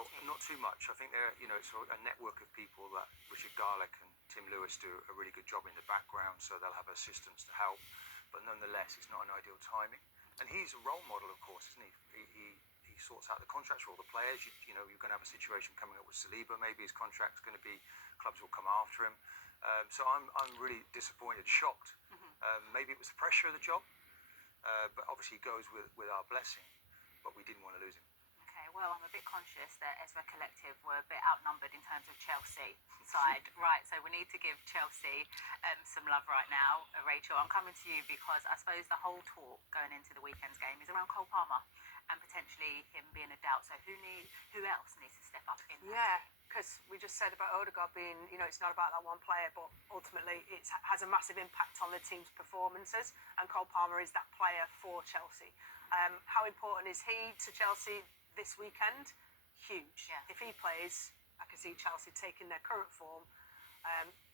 Well, team? not too much. I think it's a network of people that Richard Garlick and Tim Lewis do a really good job in the background, so they'll have assistants to help. But nonetheless, it's not an ideal timing. And he's a role model, of course, isn't he? He sorts out the contracts for all the players. You're going to have a situation coming up with Saliba. Maybe his contract's going to be, clubs will come after him. So I'm really disappointed, shocked. Maybe it was the pressure of the job, but obviously it goes with our blessing. But we didn't want to lose him. Okay, well, I'm a bit conscious that Ezra Collective were a bit outnumbered in terms of Chelsea side, right? So we need to give Chelsea some love right now. Rachel, I'm coming to you because I suppose the whole talk going into the weekend's game is around Cole Palmer and potentially him being a doubt. So who else needs to step up in that? Yeah, because we just said about Odegaard being, it's not about that one player, but ultimately it has a massive impact on the team's performances, and Cole Palmer is that player for Chelsea. How important is he to Chelsea this weekend? Huge. Yeah. If he plays, I can see Chelsea taking their current form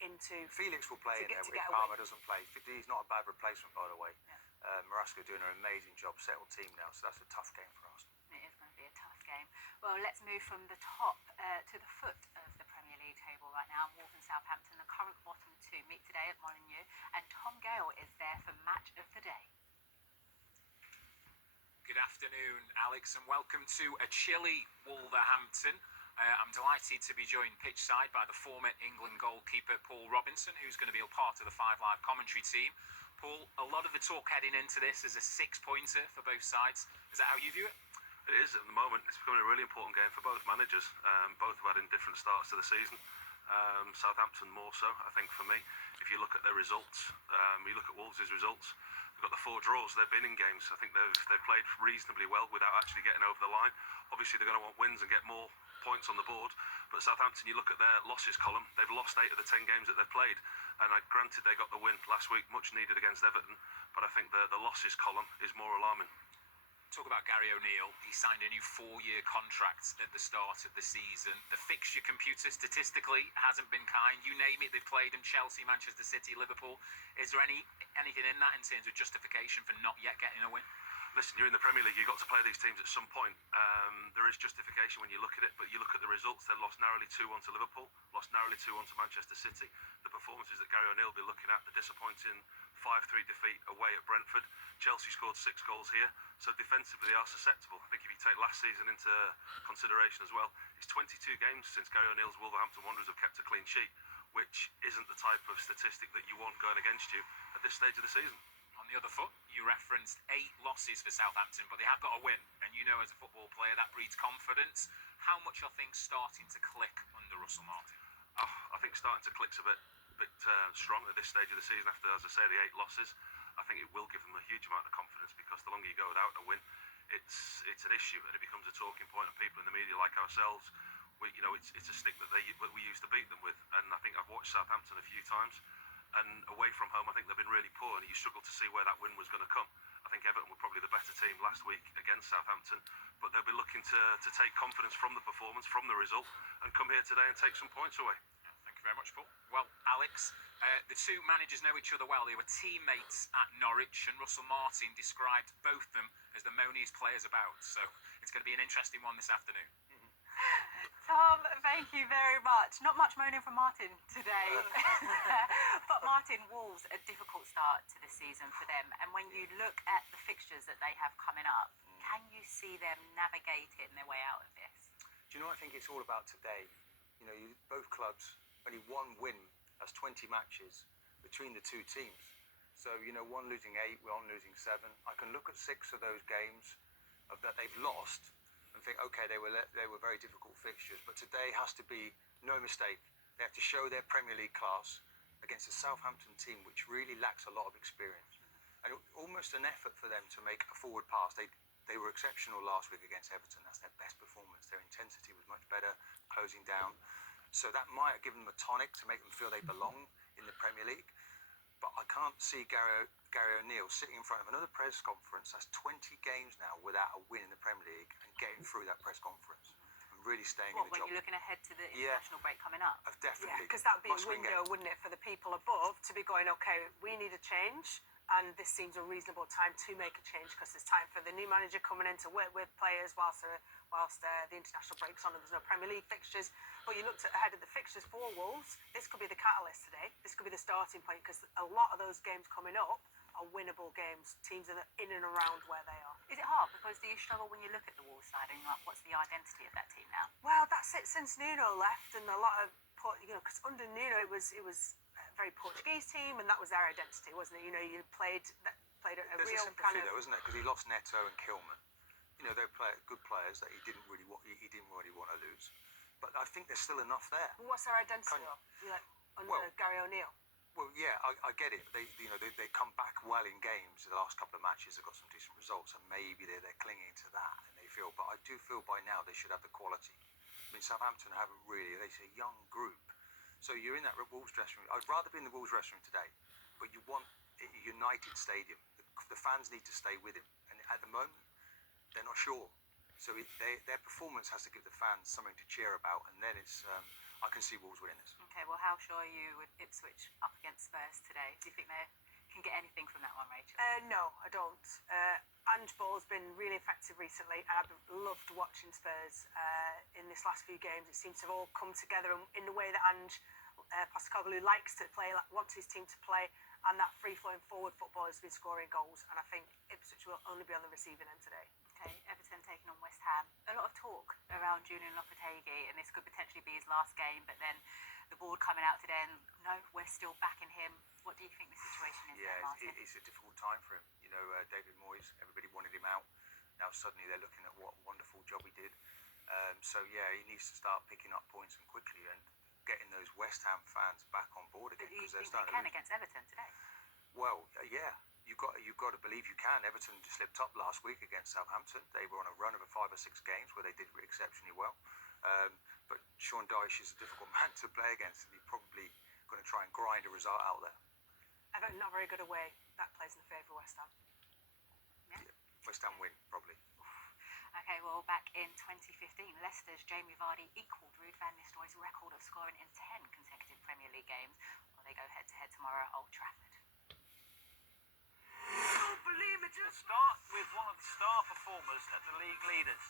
into... Felix will play in there if Palmer doesn't play. He's not a bad replacement, by the way. Yeah. Marasco doing an amazing job, settled team now, so that's a tough game for us. It is going to be a tough game. Well, let's move from the top to the foot of the Premier League table right now. Wolves and Southampton, the current bottom two, meet today at Molineux, and Tom Gale is there for match of the day. Good afternoon, Alex, and welcome to a chilly Wolverhampton. I'm delighted to be joined pitchside by the former England goalkeeper Paul Robinson, who's going to be a part of the Five Live commentary team. Paul, a lot of the talk heading into this is a six-pointer for both sides. Is that how you view it? It is at the moment. It's becoming a really important game for both managers. Both have had in different starts to the season. Southampton more so, I think, for me. If you look at their results, you look at Wolves' results, they've got the 4 draws. They've been in games. I think they've played reasonably well without actually getting over the line. Obviously, they're going to want wins and get more points on the board. But Southampton, you look at their losses column, they've lost 8 of the 10 games that they've played. And granted, they got the win last week, much needed against Everton. But I think the losses column is more alarming. Talk about Gary O'Neill. He signed a new 4-year contract at the start of the season. The fixture computer statistically hasn't been kind. You name it, they've played in Chelsea, Manchester City, Liverpool. Is there anything in that in terms of justification for not yet getting a win? Listen, you're in the Premier League, you've got to play these teams at some point. There is justification when you look at it, but you look at the results. They lost narrowly 2-1 to Liverpool, lost narrowly 2-1 to Manchester City. The performances that Gary O'Neill will be looking at, the disappointing 5-3 defeat away at Brentford. Chelsea scored 6 goals here, so defensively they are susceptible. I think if you take last season into consideration as well, it's 22 games since Gary O'Neill's Wolverhampton Wanderers have kept a clean sheet, which isn't the type of statistic that you want going against you at this stage of the season. On the other foot, you referenced 8 losses for Southampton, but they have got a win. And you know, as a football player, that breeds confidence. How much are things starting to click under Russell Martin? I think starting to click's a bit strong at this stage of the season after, as I say, the 8 losses. I think it will give them a huge amount of confidence, because the longer you go without a win, it's an issue and it becomes a talking point, and people in the media like ourselves, it's a stick that we used to beat them with. And I think I've watched Southampton a few times, and away from home I think they've been really poor, and you struggle to see where that win was going to come. I think Everton were probably the better team last week against Southampton, but they'll be looking to take confidence from the performance, from the result, and come here today and take some points away. Thank you very much, Paul. Well, Alex, the two managers know each other well. They were teammates at Norwich, and Russell Martin described both of them as the moaniest players about. So it's going to be an interesting one this afternoon. Tom, thank you very much. Not much moaning from Martin today. But Martin, Wolves, a difficult start to the season for them. And when you look at the fixtures that they have coming up, can you see them navigating their way out of this? Do you know, I think it's all about today. Both clubs, only one win has 20 matches between the two teams. So, one losing 8, one losing 7. I can look at 6 of those games that they've lost and think, okay, they were very difficult fixtures, but today has to be no mistake. They have to show their Premier League class against a Southampton team which really lacks a lot of experience. And almost an effort for them to make a forward pass. They were exceptional last week against Everton. That's their best performance. Their intensity was much better, closing down. So that might have given them a tonic to make them feel they belong in the Premier League. But I can't see Gary O'Neill sitting in front of another press conference. That's 20 games now without a win in the Premier League and getting through that press conference and really staying in the job. When you're looking ahead to the international break coming up? Definitely. Yeah, because that would be a window, wouldn't it, for the people above to be going, okay, we need a change. and this seems a reasonable time to make a change because it's time for the new manager coming in to work with players whilst the international break's on and there's no Premier League fixtures. But you looked ahead of the fixtures for Wolves, this could be the catalyst today. This could be the starting point because a lot of those games coming up are winnable games. Teams are in and around where they are. Is it hard? Because do you struggle when you look at the Wolves side and you're like, what's the identity of that team now? Well, that's it since Nuno left, and a lot of because under Nuno it was a very Portuguese team, and that was their identity, wasn't it? You know, you played a There's real a sympathy kind of. though, isn't there? Because he lost Neto and Kilman. You know, they're good players that he didn't really want to lose. But I think there's still enough there. What's their identity? Though? Like under Well- Gary O'Neill. Well, yeah, I get it. They come back well in games. The last couple of matches, they've got some decent results, and maybe they're clinging to that, and they feel. But I do feel by now they should have the quality. I mean, Southampton haven't really. They're a young group, so you're in that Wolves dressing room. I'd rather be in the Wolves dressing room today, but you want a united stadium. The fans need to stay with him, and at the moment, they're not sure. So their performance has to give the fans something to cheer about, and then it's. I can see Wolves winning this. Okay, well, how sure are you with Ipswich up against Spurs today? Do you think they can get anything from that one, Rachel? No, I don't. Ange Ball's been really effective recently, and I've loved watching Spurs in this last few games. It seems to have all come together in the way that Ange Postecoglou likes to play, wants his team to play, and that free-flowing forward football has been scoring goals, and I think Ipswich will only be on the receiving end today. Okay, Everton taking on West Ham. A lot of talk around Julian Lopetegui, and this could potentially be his last game, but then the board coming out today and no, we're still backing him. What do you think the situation is there, Martin? It's a difficult time for him. You know, David Moyes, everybody wanted him out. Now suddenly they're looking at what a wonderful job he did. So yeah, he needs to start picking up points and quickly and getting those West Ham fans back on board again. Do you Because they're think they starting can against Everton today? Well, yeah, you've got to believe you can. Everton just slipped up last week against Southampton. They were on a run of 5 or 6 games where they did exceptionally well. But Sean Dyche is a difficult man to play against, and he's probably going to try and grind a result out there. Everton not very good away. That plays in the favour of West Ham. Yeah. West Ham win, probably. Okay, well, back in 2015, Leicester's Jamie Vardy equalled Ruud van Nistelrooy's record of scoring in 10 consecutive Premier League games. Well, they go head-to-head tomorrow at Old Trafford. We'll start with one of the star performers at the league leaders.